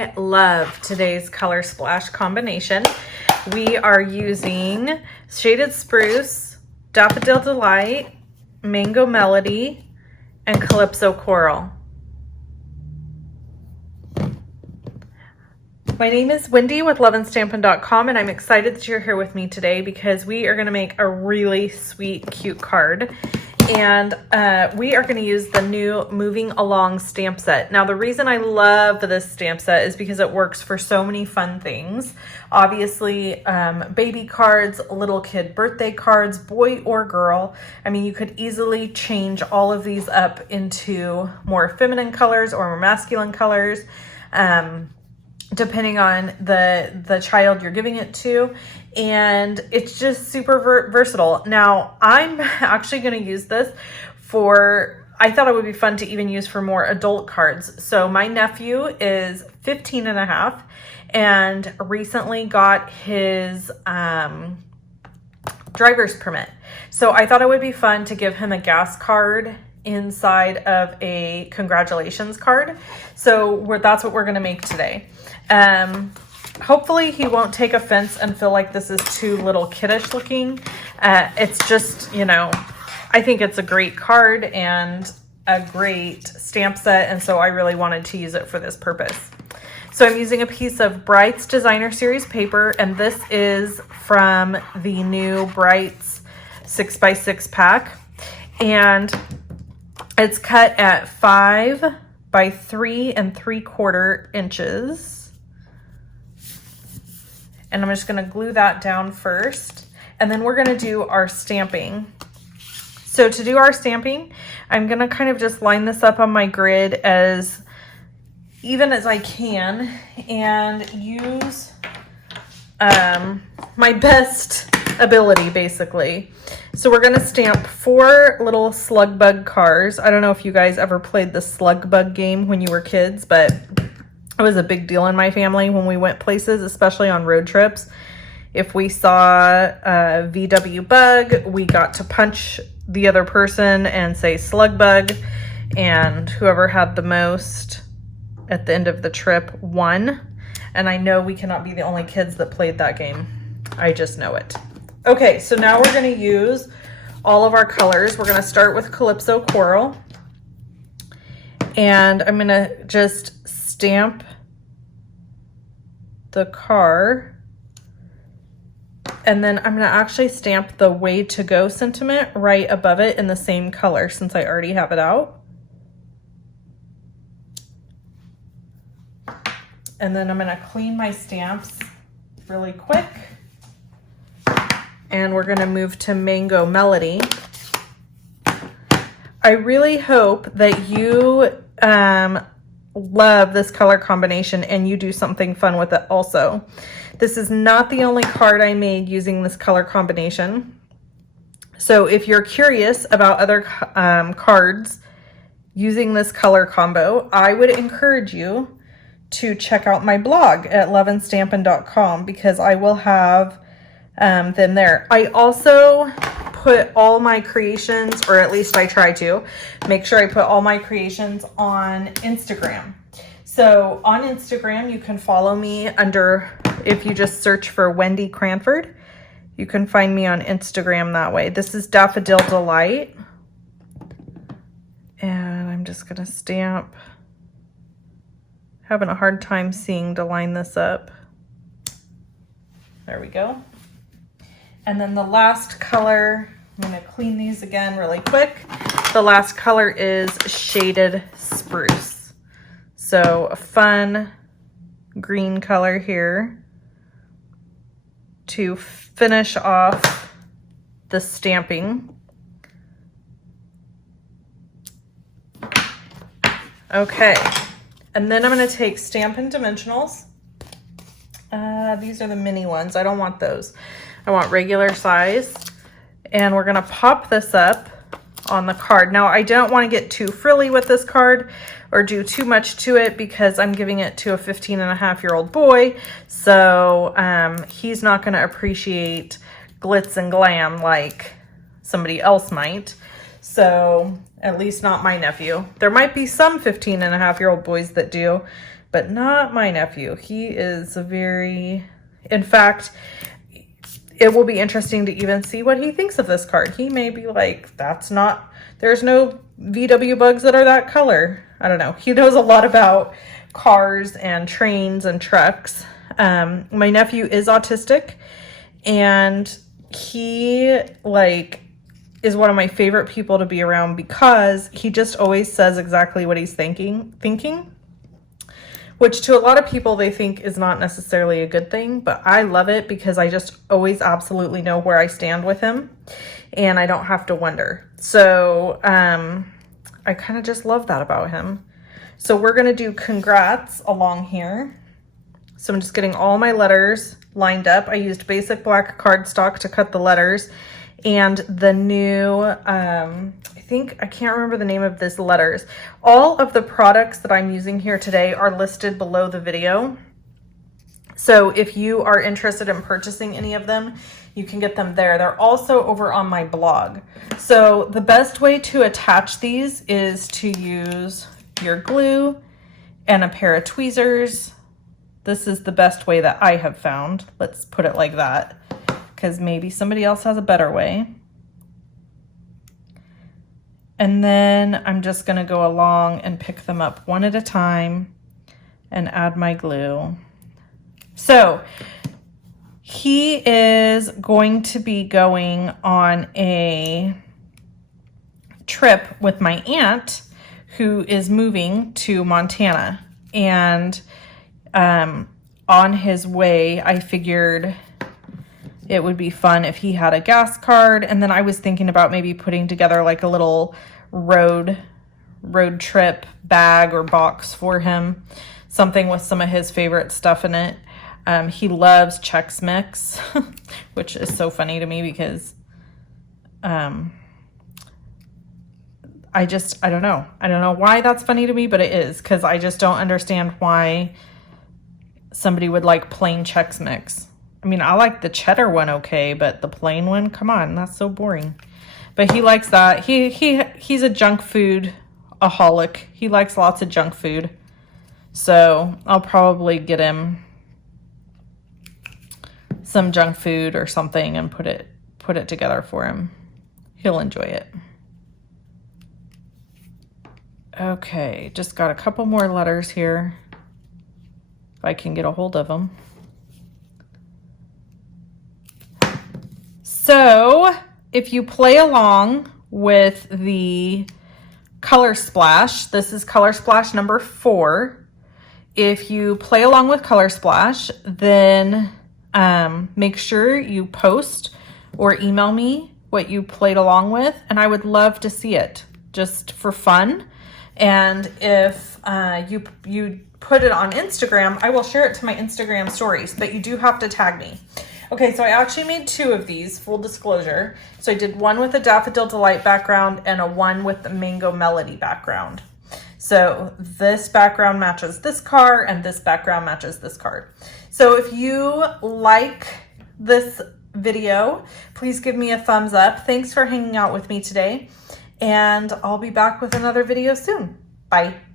I love today's color splash combination. We are using Shaded Spruce, Daffodil Delight, Mango Melody, and Calypso Coral. My name is Wendy with loveandstampin.com, and I'm excited that you're here with me today because we are going to make a really sweet, cute card. And we are going to use the new Moving Along stamp set. Now, the reason I love this stamp set is because it works for so many fun things. Obviously, baby cards, little kid birthday cards, boy or girl. I mean, you could easily change all of these up into more feminine colors or more masculine colors, depending on the child you're giving it to. And it's just super versatile. Now, I'm actually going to use this for, I thought it would be fun to even use for more adult cards. So my nephew is 15 and a half and recently got his driver's permit. So I thought it would be fun to give him a gas card inside of a congratulations card. So that's what we're going to make today. Hopefully he won't take offense and feel like this is too little kiddish looking. It's just, you know, I think it's a great card and a great stamp set, and so I really wanted to use it for this purpose. So I'm using a piece of Bright's Designer Series paper, and this is from the new Bright's 6x6 pack, and it's cut at 5 by 3 3/4 inches. And I'm just going to glue that down first. And then we're going to do our stamping. So to do our stamping, I'm going to kind of just line this up on my grid as even as I can and use my best ability, basically. So we're going to stamp 4 little slug bug cars. I don't know if you guys ever played the slug bug game when you were kids, but it was a big deal in my family when we went places, especially on road trips. If we saw a VW bug, we got to punch the other person and say slug bug, and whoever had the most at the end of the trip won. And I know we cannot be the only kids that played that game. I just know it. Okay, so now we're going to use all of our colors. We're going to start with Calypso Coral. And I'm going to just stamp the car, and then I'm going to actually stamp the way to go sentiment right above it in the same color since I already have it out. And then I'm going to clean my stamps really quick, and we're going to move to Mango Melody. I really hope that you love this color combination and you do something fun with it also. This is not the only card I made using this color combination. So if you're curious about other cards using this color combo, I would encourage you to check out my blog at loveandstampin.com because I will have them there. I also put all my creations, or at least I try to make sure I put all my creations on Instagram. So on Instagram, you can follow me under, if you just search for Wendy Cranford, you can find me on Instagram that way. This is Daffodil Delight. And I'm just gonna stamp. Having a hard time seeing to line this up. There we go. And then the last color, I'm going to clean these again really quick. The last color is Shaded Spruce. So a fun green color here to finish off the stamping. Okay, and then I'm going to take Stampin' Dimensionals. These are the mini ones. I don't want those. I want regular size, and we're gonna pop this up on the card. Now, I don't want to get too frilly with this card or do too much to it because I'm giving it to a 15-and-a-half-year-old boy, so he's not going to appreciate glitz and glam like somebody else might. So at least not my nephew. There might be some 15-and-a-half-year-old boys that do, but not my nephew. He is very, in fact, it will be interesting to even see what he thinks of this card. He may be like, that's not, there's no VW bugs that are that color. I don't know. He knows a lot about cars and trains and trucks. My nephew is autistic, and he like is one of my favorite people to be around because he just always says exactly what he's thinking, which to a lot of people they think is not necessarily a good thing, but I love it because I just always absolutely know where I stand with him and I don't have to wonder. So I kind of just love that about him. So we're going to do congrats along here. So I'm just getting all my letters lined up. I used basic black cardstock to cut the letters, and the new, I can't remember the name of this letters. All of the products that I'm using here today are listed below the video. So if you are interested in purchasing any of them, you can get them there. They're also over on my blog. So the best way to attach these is to use your glue and a pair of tweezers. This is the best way that I have found. Let's put it like that, because maybe somebody else has a better way. And then I'm just going to go along and pick them up one at a time and add my glue. So he is going to be going on a trip with my aunt who is moving to Montana. And on his way, I figured it would be fun if he had a gas card. And then I was thinking about maybe putting together like a little road trip bag or box for him, something with some of his favorite stuff in it. He loves Chex Mix, which is so funny to me because I don't know. I don't know why that's funny to me, but it is, because I just don't understand why somebody would like plain Chex Mix. I mean, I like the cheddar one okay, but the plain one, come on, that's so boring. But he likes that. He's a junk food aholic. He likes lots of junk food. So I'll probably get him some junk food or something and put it together for him. He'll enjoy it. Okay, just got a couple more letters here, if I can get a hold of them. So if you play along with the Color Splash, this is Color Splash number 4. If you play along with Color Splash, then make sure you post or email me what you played along with, and I would love to see it just for fun. And if you put it on Instagram, I will share it to my Instagram stories, but you do have to tag me. Okay, so I actually made 2 of these, full disclosure. So I did one with a Daffodil Delight background and a one with the Mango Melody background. So this background matches this card and this background matches this card. So if you like this video, please give me a thumbs up. Thanks for hanging out with me today, and I'll be back with another video soon. Bye.